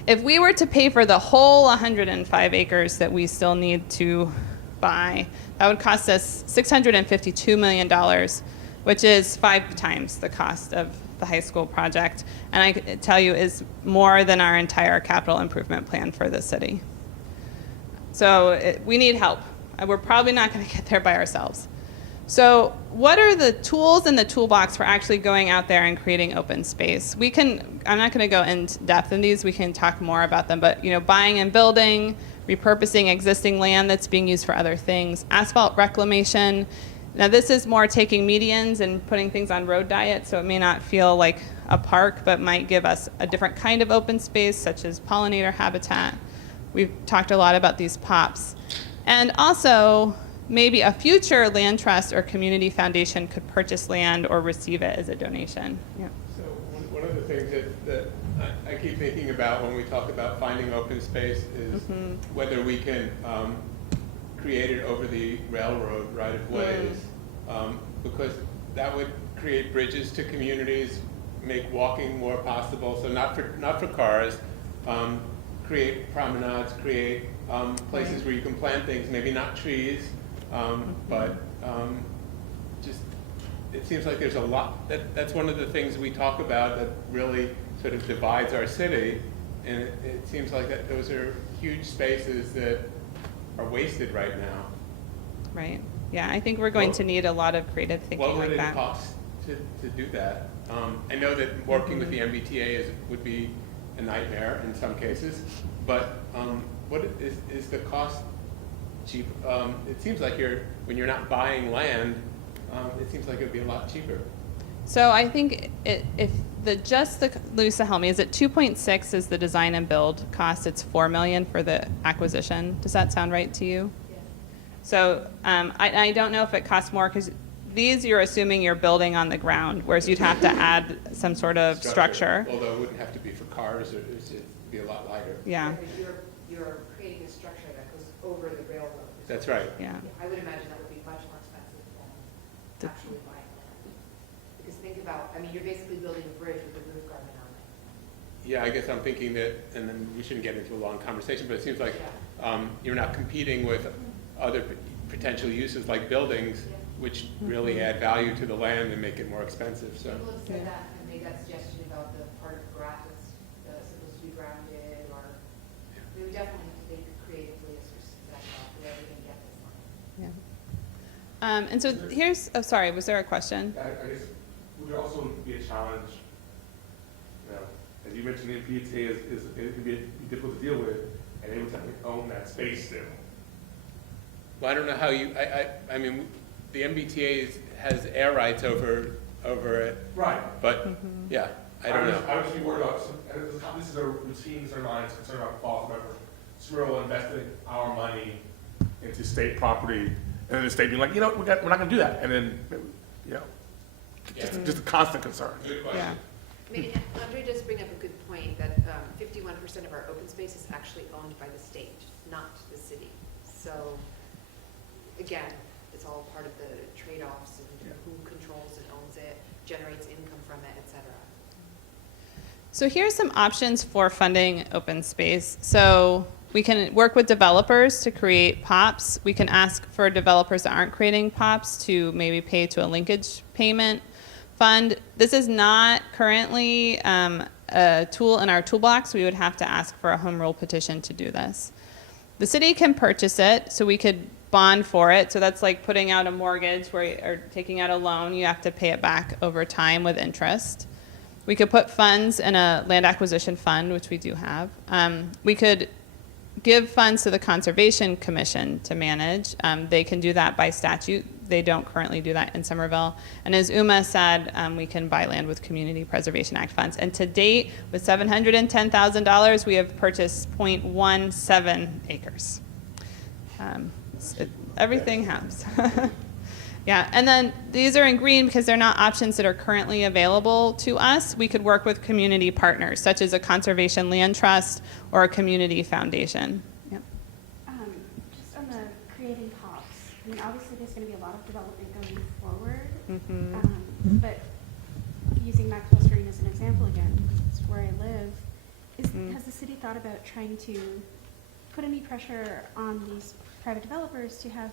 If we were to pay for the whole 105 acres that we still need to buy, that would cost us $652 million, which is 5 times the cost of the high school project. And I can tell you is more than our entire capital improvement plan for the city. So we need help. We're probably not going to get there by ourselves. So what are the tools in the toolbox for actually going out there and creating open space? I'm not going to go in depth in these, we can talk more about them, but buying and building, repurposing existing land that's being used for other things, asphalt reclamation. Now this is more taking medians and putting things on road diet, so it may not feel like a park, but might give us a different kind of open space, such as pollinator habitat. We've talked a lot about these POPs. And also, maybe a future land trust or community foundation could purchase land or receive it as a donation. Yeah. So one of the things that I keep thinking about when we talk about finding open space is whether we can create it over the railroad right-of-ways, because that would create bridges to communities, make walking more possible, so not for cars, create promenades, create places where you can plant things, maybe not trees, but just, it seems like there's a lot, that's one of the things we talk about that really sort of divides our city, and it seems like that those are huge spaces that are wasted right now. Right. Yeah, I think we're going to need a lot of creative thinking What would like it that. cost to do that? I know that working with the MBTA would be a nightmare in some cases, but what is the cost cheap? It seems like when you're not buying land, it seems like it would be a lot cheaper. So I think Lisa, help me, is it 2.6 is the design and build cost? It's $4 million for the acquisition. Does that sound right to you? Yeah. So I don't know if it costs more, because these you're assuming you're building on the ground, whereas you'd have to add some sort of structure. Although it wouldn't have to be for cars, it'd be a lot lighter. Yeah. You're creating a structure that goes over the railroad. That's right. Yeah. I would imagine that would be much more expensive than actually buying land. Because think about, I mean, you're basically building a bridge with a roof garment on it. Yeah, I guess I'm thinking that, and then we shouldn't get into a long conversation, but it seems like you're not competing with other potential uses like buildings, which really add value to the land and make it more expensive. So People have said that and made that suggestion about the part of grass that's supposed to be grounded, or we would definitely have to think creatively as that whatever we can get this line. Yeah. And so here's, oh, sorry, was there a question? I guess, would there also be a challenge, as you mentioned, the MBTA it can be difficult to deal with, and they would have to own that space still. well, I don't know how I mean, the MBTA has air rights over it, Right. but yeah, I don't know. I would just be worried about, this is a routine concern of mine, it's a concern about cost. Remember, Somerville invested our money into state property, and then the state being like, we're not gonna do that, and then, just a constant concern. Good question. Yeah. I mean, Andre does bring up a good point that 51% of our open space is actually owned by the state, not the city. So, again, it's all part of the trade-offs and who controls and owns it, generates income from it, et cetera. So here's some options for funding open space. So we can work with developers to create POPs. We can ask for developers that aren't creating POPs to maybe pay to a linkage payment fund. This is not currently a tool in our toolbox. We would have to ask for a home rule petition to do this. The city can purchase it, so we could bond for it. So that's like putting out a mortgage or taking out a loan. You have to pay it back over time with interest. We could put funds in a land acquisition fund, which we do have. We could give funds to the Conservation Commission to manage. They can do that by statute. They don't currently do that in Somerville. And as Uma said, we can buy land with Community Preservation Act funds. And to date, with $710,000, we have purchased 0.17 acres. Everything helps. Yeah, and then these are in green because they're not options that are currently available to us. We could work with community partners, such as a conservation land trust or a community foundation. Yep. Just on the creating POPs, I mean, obviously there's going to be a lot of development going forward, but using Maxwell Street as an example again, because it's where I live, has the city thought about trying to put any pressure on these private developers to have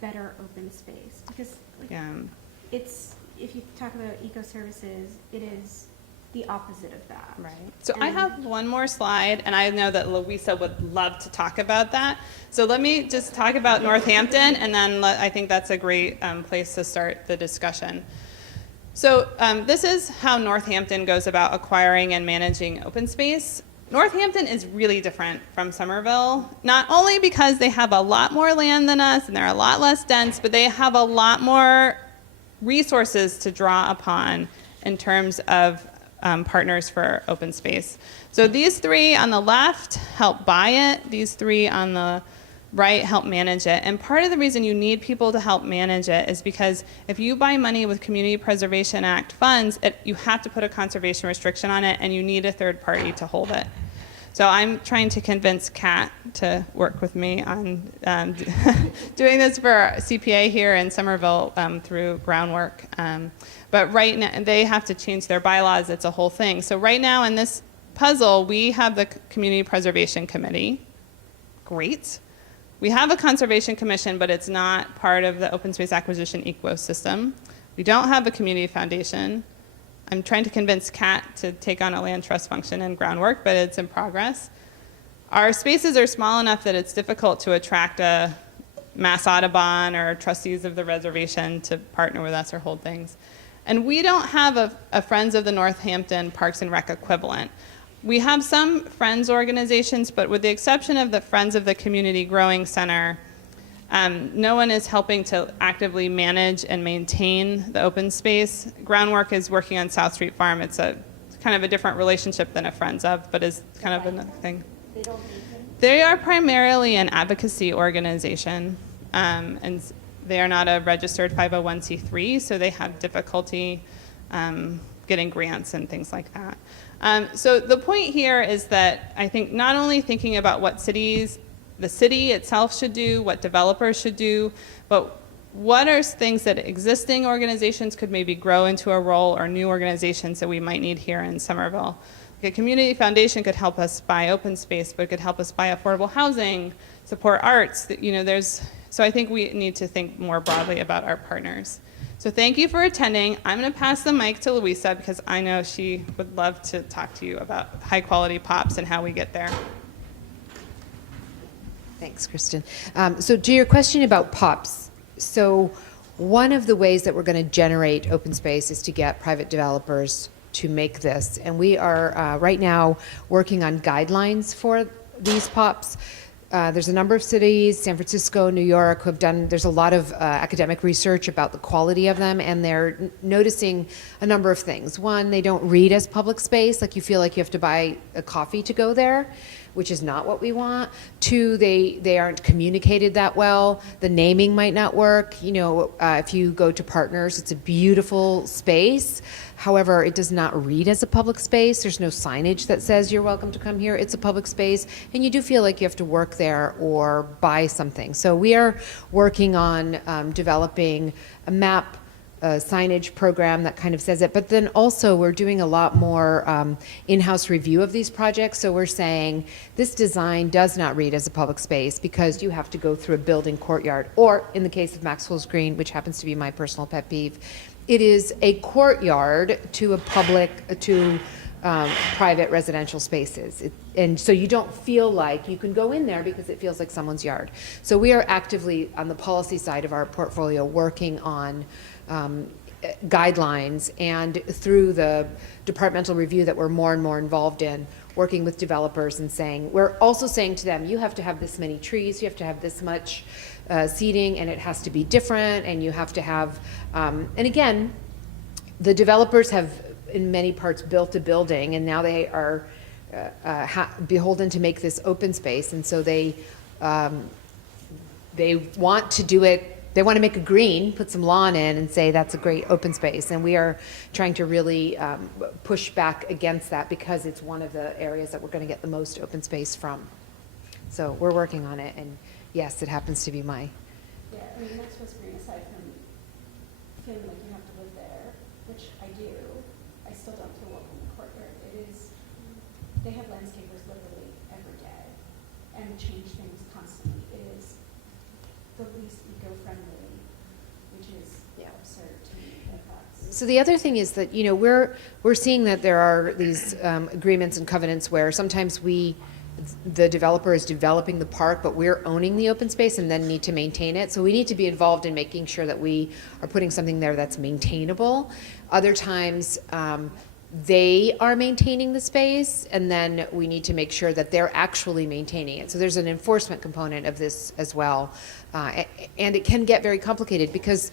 better open space? Because it's, if you talk about eco services, it is the opposite of that. Right. So I And- have one more slide, and I know that Louisa would love to talk about that. So let me just talk about Northampton, and then I think that's a great place to start the discussion. So this is how Northampton goes about acquiring and managing open space. Northampton is really different from Somerville, not only because they have a lot more land than us and they're a lot less dense, but they have a lot more resources to draw upon in terms of partners for open space. So these three on the left help buy it. These three on the right help manage it. And part of the reason you need people to help manage it is because if you buy money with Community Preservation Act funds, you have to put a conservation restriction on it, and you need a third party to hold it. So I'm trying to convince Kat to work with me on doing this for CPA here in Somerville through groundwork. But right now, they have to change their bylaws. It's a whole thing. So right now in this puzzle, we have the Community Preservation Committee. Great. We have a Conservation Commission, but it's not part of the open space acquisition ecosystem. We don't have a community foundation. I'm trying to convince Kat to take on a land trust function and groundwork, but it's in progress. Our spaces are small enough that it's difficult to attract a Mass Audubon or trustees of the reservation to partner with us or hold things. And we don't have a Friends of the Northampton Parks and Rec equivalent. We have some Friends organizations, but with the exception of the Friends of the Community Growing Center, no one is helping to actively manage and maintain the open space. Groundwork is working on South Street Farm. It's a kind of a different relationship than a Friends of, but is kind of another thing. They don't need them? They are primarily an advocacy organization, and they are not a registered 501c3, so they have difficulty getting grants and things like that. So the point here is that I think not only thinking about what the city itself should do, what developers should do, but what are things that existing organizations could maybe grow into a role, or new organizations that we might need here in Somerville. A community foundation could help us buy open space, but it could help us buy affordable housing, support arts. So I think we need to think more broadly about our partners. So thank you for attending. I'm going to pass the mic to Louisa because I know she would love to talk to you about high quality pops and how we get there. Thanks, Kristen. So to your question about POPs, so one of the ways that we're going to generate open space is to get private developers to make this. And we are right now working on guidelines for these POPs. There's a number of cities, San Francisco, New York, who have done, there's a lot of academic research about the quality of them, and they're noticing a number of things. One, they don't read as public space, like you feel like you have to buy a coffee to go there, which is not what we want. Two, they aren't communicated that well. The naming might not work. If you go to Partners, it's a beautiful space. However, it does not read as a public space. There's no signage that says you're welcome to come here. It's a public space, and you do feel like you have to work there or buy something. So we are working on developing a map signage program that kind of says it, but then also we're doing a lot more in-house review of these projects. So we're saying this design does not read as a public space because you have to go through a building courtyard, or in the case of Maxwell's Green, which happens to be my personal pet peeve, it is a courtyard to private residential spaces. And so you don't feel like you can go in there because it feels like someone's yard. So we are actively, on the policy side of our portfolio, working on guidelines, and through the departmental review that we're more and more involved in, working with developers and saying, we're also saying to them, you have to have this many trees, you have to have this much seating, and it has to be different, and you have to have, and again, the developers have in many parts built a building, and now they are beholden to make this open space, and so they want to do it. They want to make a green, put some lawn in, and say that's a great open space. And we are trying to really push back against that because it's one of the areas that we're going to get the most open space from. So we're working on it, and yes, it happens to be my. Yeah, I mean, Maxwell's Green, aside from feeling like you have to live there, which I do, I still don't feel welcome in the courtyard. They have landscapers literally every day and change things constantly. It is the least eco-friendly which is absurd to me that that's. So the other thing is that, we're seeing that there are these agreements and covenants where sometimes the developer is developing the park, but we're owning the open space and then need to maintain it. So we need to be involved in making sure that we are putting something there that's maintainable. Other times, they are maintaining the space, and then we need to make sure that they're actually maintaining it. So there's an enforcement component of this as well. And it can get very complicated because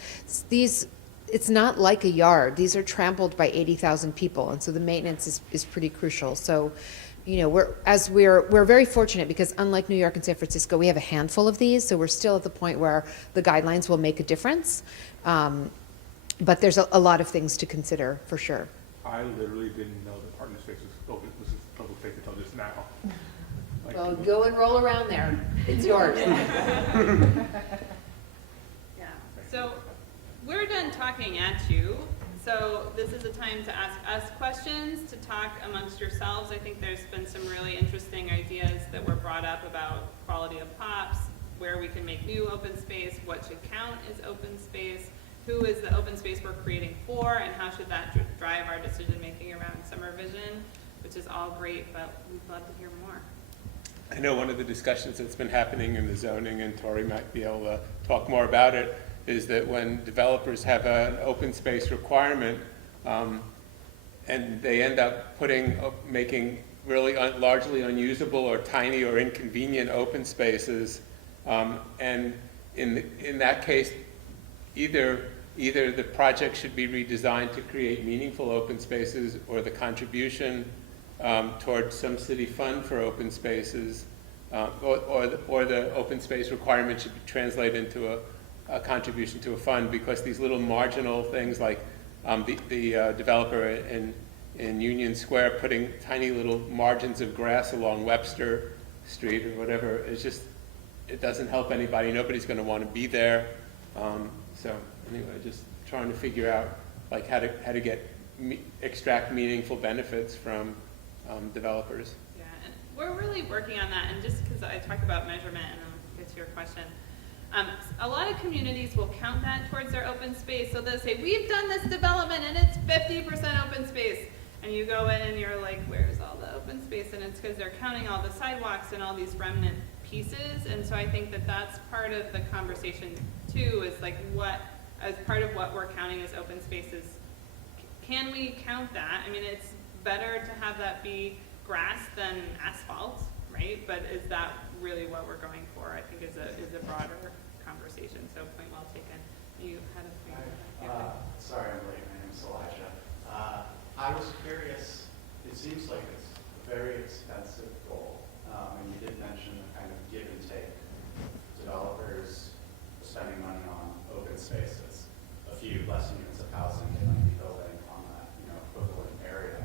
it's not like a yard. These are trampled by 80,000 people, and so the maintenance is pretty crucial. So, we're very fortunate because unlike New York and San Francisco, we have a handful of these, so we're still at the point where the guidelines will make a difference. But there's a lot of things to consider for sure. I literally didn't know that parking space was open, this is public space until just now. Like, Well, go and roll around there. It's yours. Yeah. So we're done talking at you. So this is a time to ask us questions, to talk amongst yourselves. I think there's been some really interesting ideas that were brought up about quality of pops, where we can make new open space, what should count as open space, who is the open space we're creating for, and how should that drive our decision-making around SomerVision, which is all great, but we'd love to hear more. I know one of the discussions that's been happening in the zoning, and Tori might be able to talk more about it, is that when developers have an open space requirement, and they end up making really largely unusable or tiny or inconvenient open spaces, and in that case, either the project should be redesigned to create meaningful open spaces, or the contribution towards some city fund for open spaces, or the open space requirement should translate into a contribution to a fund, because these little marginal things like the developer in Union Square putting tiny little margins of grass along Webster Street or whatever, it doesn't help anybody. Nobody's going to want to be there. So anyway, just trying to figure out like how to extract meaningful benefits from developers. Yeah, and we're really working on that. And just because I talk about measurement, and I'll get to your question, a lot of communities will count that towards their open space. So they'll say, we've done this development and it's 50% open space. And you go in and you're like, where's all the open space? And it's because they're counting all the sidewalks and all these remnant pieces. And so I think that that's part of the conversation too, is like as part of what we're counting as open spaces, can we count that? I mean, it's better to have that be grass than asphalt, right? But is that really what we're going for? I think is a broader conversation. So point well taken. You had a thing. Sorry I'm late, my name is Elijah. I was curious, it seems like it's a very expensive goal, and you did mention the kind of give and take. Developers are spending money on open spaces, a few less units of housing they might be building on that equivalent area.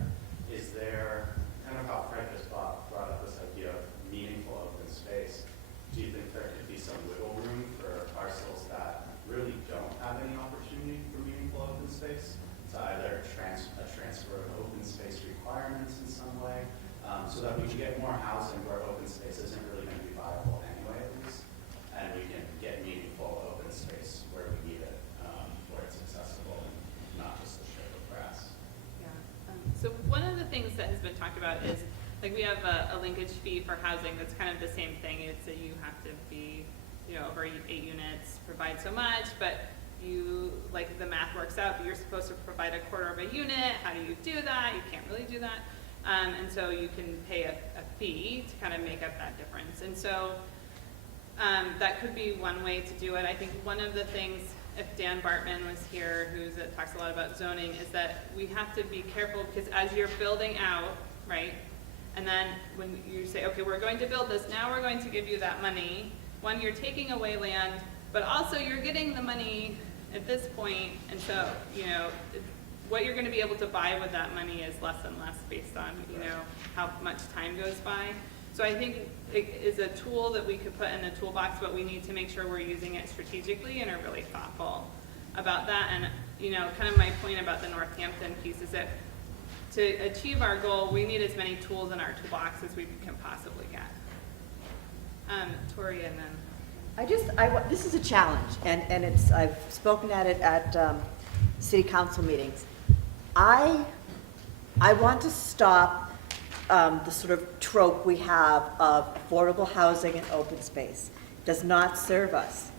Is there, kind of how Fred just brought up this idea of meaningful open space, do you think there could be some wiggle room for parcels that really don't have any opportunity for meaningful open space to either a transfer of open space requirements in some way, so that we can get more housing where open space isn't really going to be viable anyway, at least, and we can get meaningful open space where we need it, where it's accessible and not just a strip of grass. Yeah. So one of the things that has been talked about is, like, we have a linkage fee for housing that's kind of the same thing. It's that you have to be, over 8 units, provide so much, but the math works out, but you're supposed to provide a quarter of a unit. How do you do that? You can't really do that. And so you can pay a fee to kind of make up that difference. And so that could be one way to do it. I think one of the things, if Dan Bartman was here, that talks a lot about zoning, is that we have to be careful, because as you're building out, right, and then when you say, okay, we're going to build this, now we're going to give you that money. One, you're taking away land, but also you're getting the money at this point, and so, what you're going to be able to buy with that money is less and less based on, how much time goes by. So I think it is a tool that we could put in the toolbox, but we need to make sure we're using it strategically and are really thoughtful about that. And, kind of my point about the Northampton piece is that to achieve our goal, we need as many tools in our toolbox as we can possibly get. Tori, and then. This is a challenge, and I've spoken at it at city council meetings. I want to stop the sort of trope we have of affordable housing and open space. Does not serve us.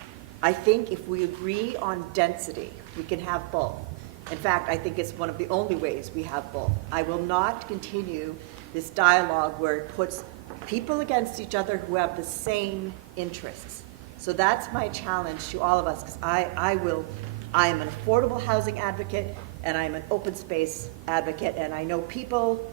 I think if we agree on density, we can have both. In fact, I think it's one of the only ways we have both. I will not continue this dialogue where it puts people against each other who have the same interests. So that's my challenge to all of us, because I am an affordable housing advocate, and I'm an open space advocate, and I know people,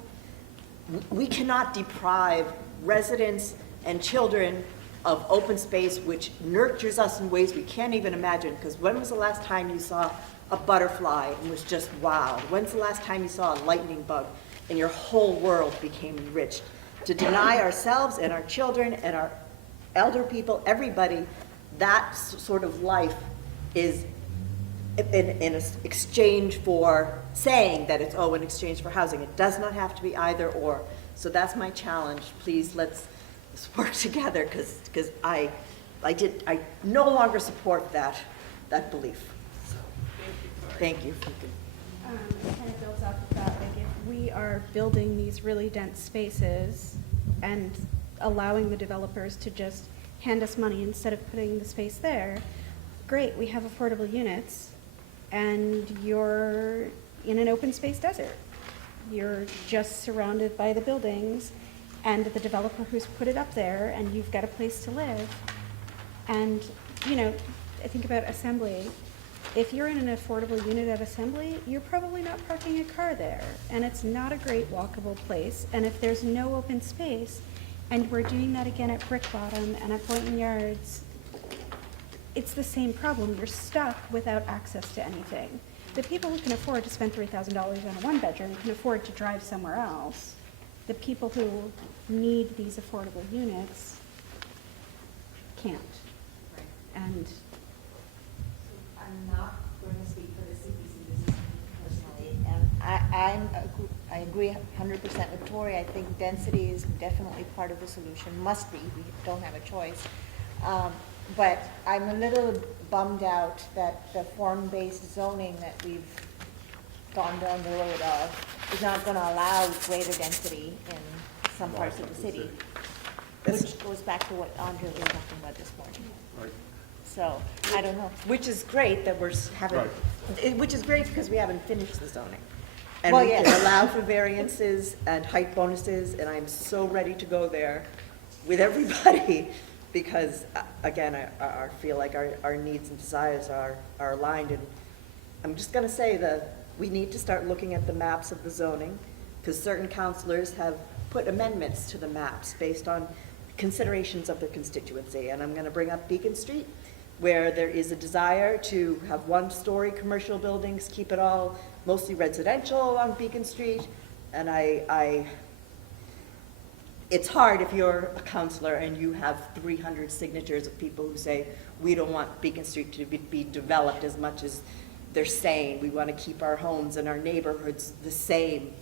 we cannot deprive residents and children of open space, which nurtures us in ways we can't even imagine, because when was the last time you saw a butterfly and was just wowed? When's the last time you saw a lightning bug and your whole world became enriched? To deny ourselves and our children and our elder people, everybody, that sort of life is in exchange for saying that it's, in exchange for housing. It does not have to be either or. So that's my challenge. Please, let's work together, because I no longer support that belief. So, thank you. It kind of builds off of that. Like, if we are building these really dense spaces and allowing the developers to just hand us money instead of putting the space there, great, we have affordable units, and you're in an open space desert. You're just surrounded by the buildings and the developer who's put it up there, and you've got a place to live. And, I think about Assembly. If you're in an affordable unit at Assembly, you're probably not parking a car there, and it's not a great walkable place. And if there's no open space, and we're doing that again at Brick Bottom and at Boynton Yards, it's the same problem. You're stuck without access to anything. The people who can afford to spend $3,000 on a one-bedroom can afford to drive somewhere else. The people who need these affordable units can't. And I'm not going to speak for the CPC, this is me personally, and I agree 100% with Tori. I think density is definitely part of the solution, must be, we don't have a choice. But I'm a little bummed out that the form-based zoning that we've gone down the road of is not going to allow greater density in some parts of the city, which goes back to what Andrea was talking about this morning. Right. So, I don't know. Which is great that we're having, which is great because we haven't finished the zoning. And Well, we can yes. allow for variances and height bonuses, and I'm so ready to go there with everybody, because, again, I feel like our needs and desires are aligned. And I'm just gonna say that we need to start looking at the maps of the zoning, because certain counselors have put amendments to the maps based on considerations of their constituency. And I'm gonna bring up Beacon Street, where there is a desire to have one-story commercial buildings, keep it all mostly residential on Beacon Street. And it's hard if you're a counselor and you have 300 signatures of people who say, we don't want Beacon Street to be developed as much as they're saying. We want to keep our homes and our neighborhoods the same.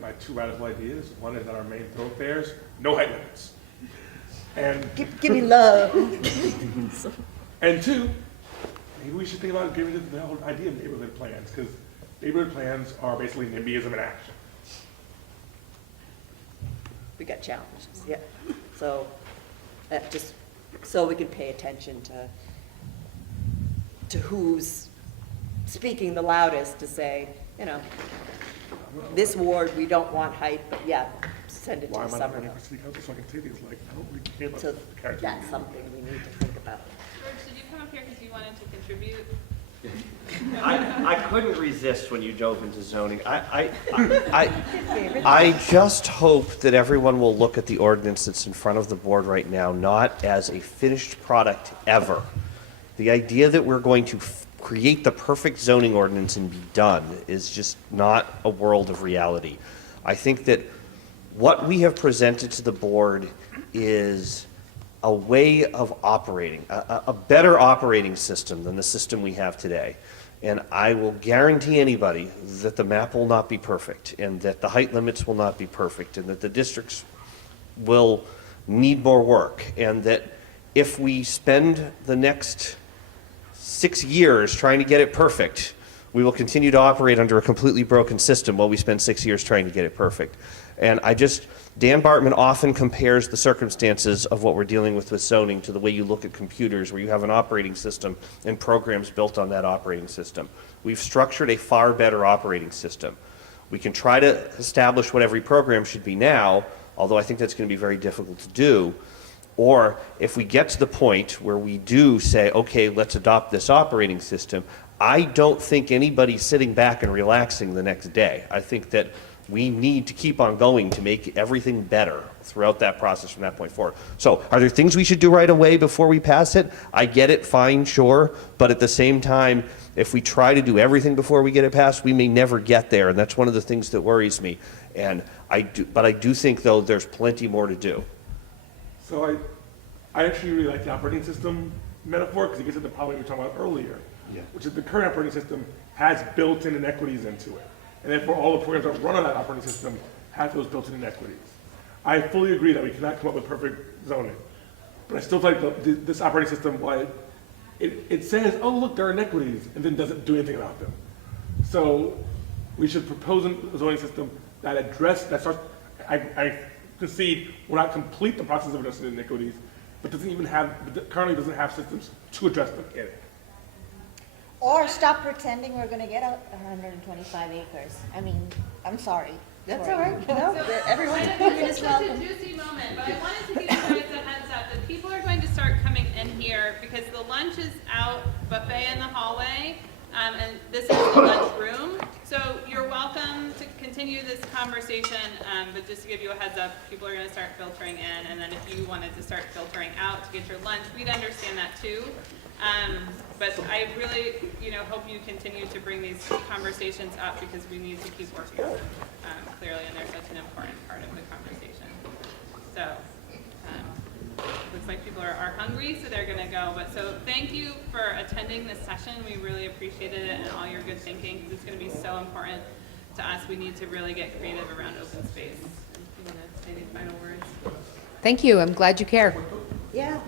My two radical ideas, one is that our main thoroughfares, no height limits. And Give me love. And two, maybe we should think about getting rid of the whole idea of neighborhood plans, because neighborhood plans are basically NIMBYism in action. We got challenges, yeah. So, just so we can pay attention to who's speaking the loudest to say, this ward, we don't want height, but yeah, send it to Why am I not running Somerville. for city council so I can say things like, I don't really care about So the character? that's something we need to think about. George, did you come up here because you wanted to contribute? I couldn't resist when you dove into zoning. I just hope that everyone will look at the ordinance that's in front of the board right now, not as a finished product ever. The idea that we're going to create the perfect zoning ordinance and be done is just not a world of reality. I think that what we have presented to the board is a way of operating, a better operating system than the system we have today. And I will guarantee anybody that the map will not be perfect, and that the height limits will not be perfect, and that the districts will need more work, and that if we spend the next 6 years trying to get it perfect, we will continue to operate under a completely broken system while we spend 6 years trying to get it perfect. And Dan Bartman often compares the circumstances of what we're dealing with zoning to the way you look at computers, where you have an operating system and programs built on that operating system. We've structured a far better operating system. We can try to establish what every program should be now, although I think that's going to be very difficult to do. Or if we get to the point where we do say, okay, let's adopt this operating system, I don't think anybody's sitting back and relaxing the next day. I think that we need to keep on going to make everything better throughout that process from that point forward. So are there things we should do right away before we pass it? I get it, fine, sure. But at the same time, if we try to do everything before we get it passed, we may never get there. And that's one of the things that worries me. But I do think, though, there's plenty more to do. So I actually really like the operating system metaphor, because it gets at the problem we were talking about earlier, which is the current operating system has built-in inequities into it. And therefore, all the programs that run on that operating system have those built-in inequities. I fully agree that we cannot come up with perfect zoning. But I still think this operating system, while it says, oh, look, there are inequities, and then doesn't do anything about them. So we should propose a zoning system that starts, I concede, will not complete the process of addressing the inequities, but currently doesn't have systems to address them in it. Or stop pretending we're gonna get 125 acres. I mean, I'm sorry. That's for all right. you. No, everyone's I know opinion this is is such a welcome. juicy moment, but I wanted to give you guys a heads up that people are going to start coming in here because the lunch is out, buffet in the hallway, and this is the lunch room. So you're welcome to continue this conversation, but just to give you a heads up, people are going to start filtering in, and then if you wanted to start filtering out to get your lunch, we'd understand that too. But I really, hope you continue to bring these conversations up because we need to keep working on them clearly, and they're such an important part of the conversation. So, looks like people are hungry, so they're going to go. But so thank you for attending this session. We really appreciated it and all your good thinking because it's going to be so important to us. We need to really get creative around open space. You want to say any final words? Thank you. I'm glad you care. Yeah,